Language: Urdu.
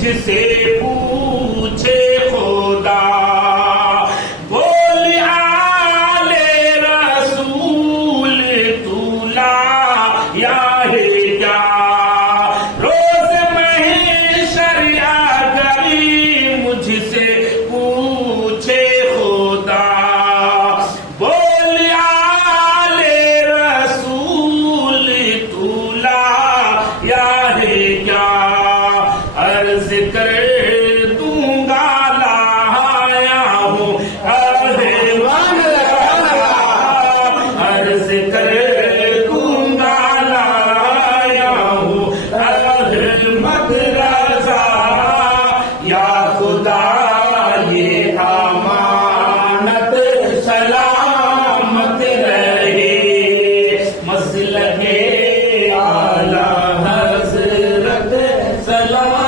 مجھ سے پوچھے خدا بول آلے رسول تو لایا ہے کیا روز محشر اگر مجھ سے پوچھے خدا بول آلے رسول تو لایا ہے کیا عرض کر دوں گا لایا ہوں عرض کر دوں گا لایا ہوں احمد رضا یا خدا یہ امانت سلامت رہے مسلک اعلی حضرت سلام